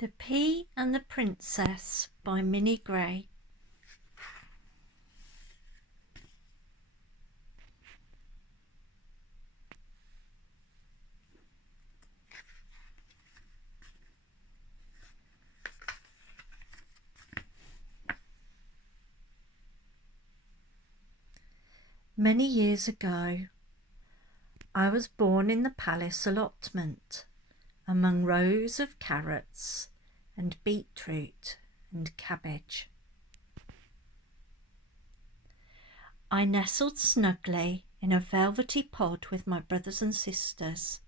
The Pea and the Princess by Minnie Gray. Many years ago, I was born in the palace allotment, among rows of carrots and beetroot and cabbage. I nestled snugly in a velvety pod with my brothers and sisters.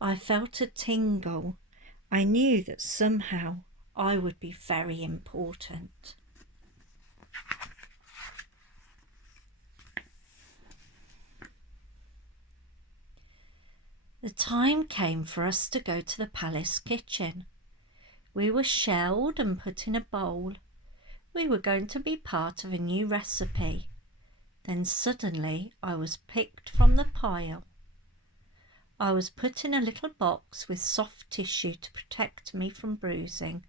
I felt a tingle. I knew that somehow I would be very important. The time came for us to go to the palace kitchen. We were shelled and put in a bowl. We were going to be part of a new recipe. Then suddenly I was picked from the pile. I was put in a little box with soft tissue to protect me from bruising,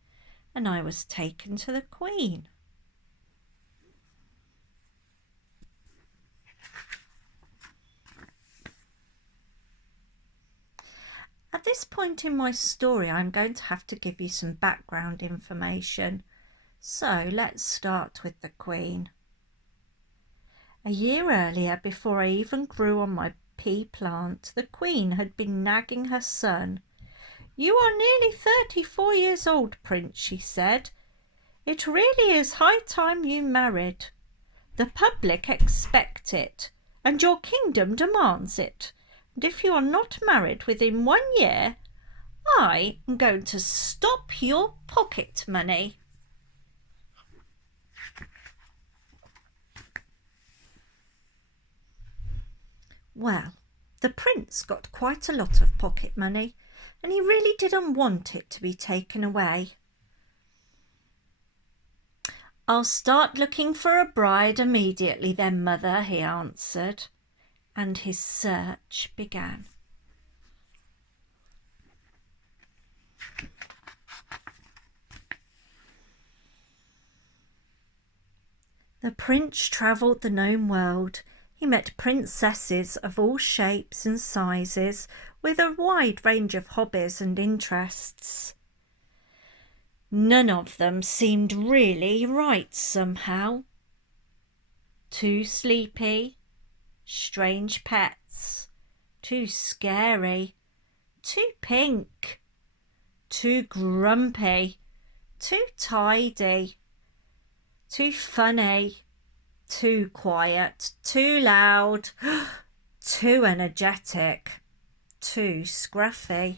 and I was taken to the Queen. At this point in my story, I'm going to have to give you some background information. So let's start with the Queen. A year earlier, before I even grew on my pea plant, the Queen had been nagging her son. "You are nearly 34 years old, Prince," she said. "It really is high time you married. The public expect it, and your kingdom demands it. And if you are not married within 1 year, I am going to stop your pocket money." Well, the prince got quite a lot of pocket money, and he really didn't want it to be taken away. "I'll start looking for a bride immediately then, mother," he answered, and his search began. The prince travelled the gnome world. He met princesses of all shapes and sizes, with a wide range of hobbies and interests. None of them seemed really right somehow. Too sleepy, strange pets, too scary, too pink, too grumpy, too tidy, too funny, too quiet, too loud, too energetic, too scruffy.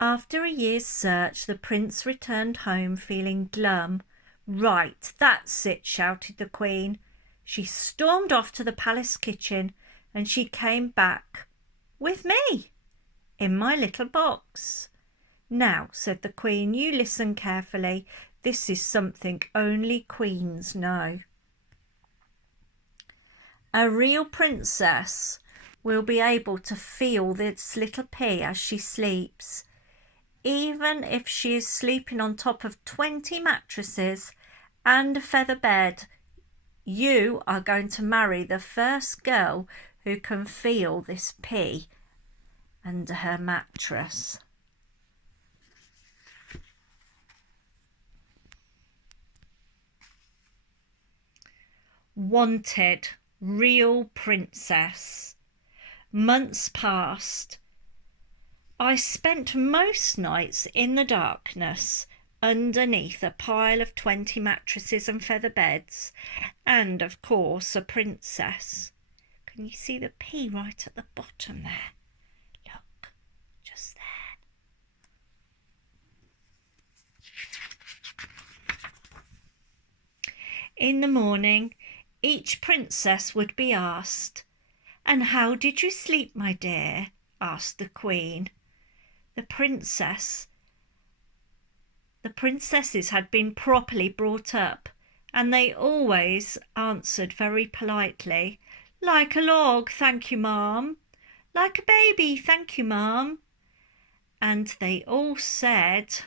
After a year's search, the prince returned home feeling glum. "Right, that's it," shouted the Queen. She stormed off to the palace kitchen, and she came back with me in my little box. "Now," said the Queen, "you listen carefully. This is something only queens know. A real princess will be able to feel this little pea as she sleeps. Even if she is sleeping on top of 20 mattresses and a feather bed, you are going to marry the first girl who can feel this pea under her mattress." Wanted, real princess. Months passed. I spent most nights in the darkness underneath a pile of 20 mattresses and feather beds, and of course a princess. Can you see the pea right at the bottom there? Look, just there. In the morning, each princess would be asked, "And how did you sleep, my dear?" asked the Queen. The princesses had been properly brought up, and they always answered very politely, "Like a log, thank you, ma'am," Like a baby, thank you, Mum. And they all said,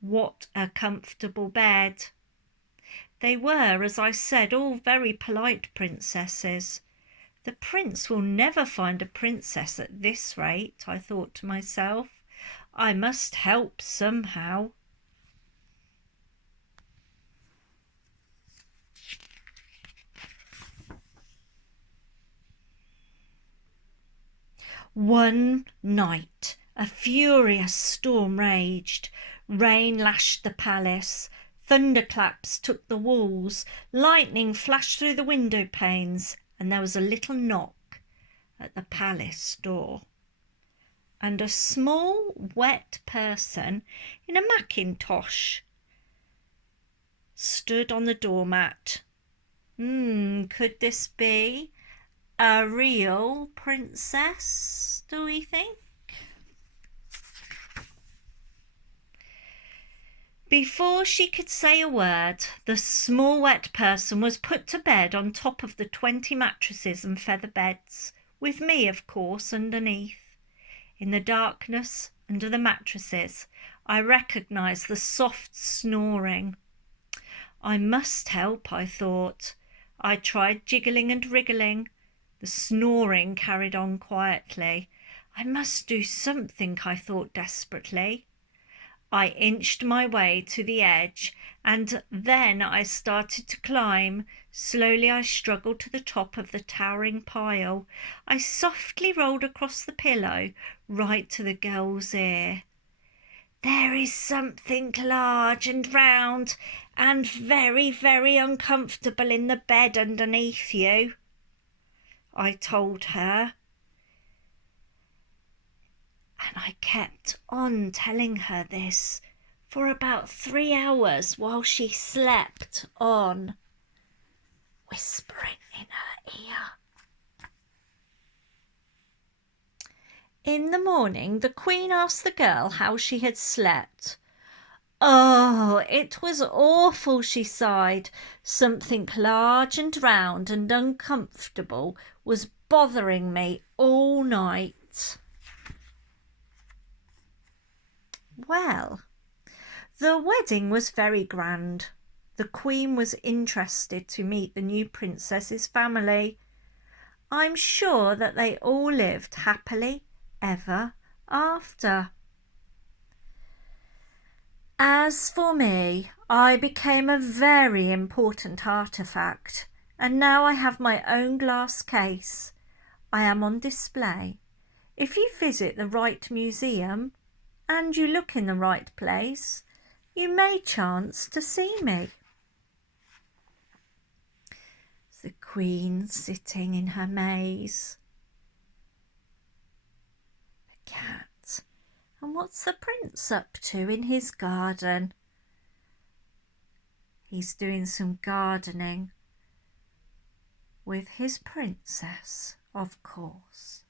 what a comfortable bed. They were, as I said, all very polite princesses. The prince will never find a princess at this rate, I thought to myself. I must help somehow. One night a furious storm raged. Rain lashed the palace. Thunderclaps took the walls. Lightning flashed through the window panes. And there was a little knock at the palace door. And a small, wet person in a mackintosh stood on the doormat. Could this be a real princess, do we think? Before she could say a word, the small wet person was put to bed on top of the 20 mattresses and feather beds, with me, of course, underneath. In the darkness, under the mattresses, I recognised the soft snoring. I must help, I thought. I tried jiggling and wriggling. The snoring carried on quietly. I must do something, I thought desperately. I inched my way to the edge, and then I started to climb. Slowly I struggled to the top of the towering pile. I softly rolled across the pillow, right to the girl's ear. There is something large and round and very, very uncomfortable in the bed underneath you, I told her. And I kept on telling her this for about 3 hours while she slept on, whispering in her ear. In the morning, the Queen asked the girl how she had slept. Oh, it was awful, she sighed. Something large and round and uncomfortable was bothering me all night. Well, the wedding was very grand. The Queen was interested to meet the new princess's family. I'm sure that they all lived happily ever after. As for me, I became a very important artifact, and now I have my own glass case. I am on display. If you visit the right museum and you look in the right place, you may chance to see me. The Queen sitting in her maze. A cat. And what's the prince up to in his garden? He's doing some gardening with his princess, of course.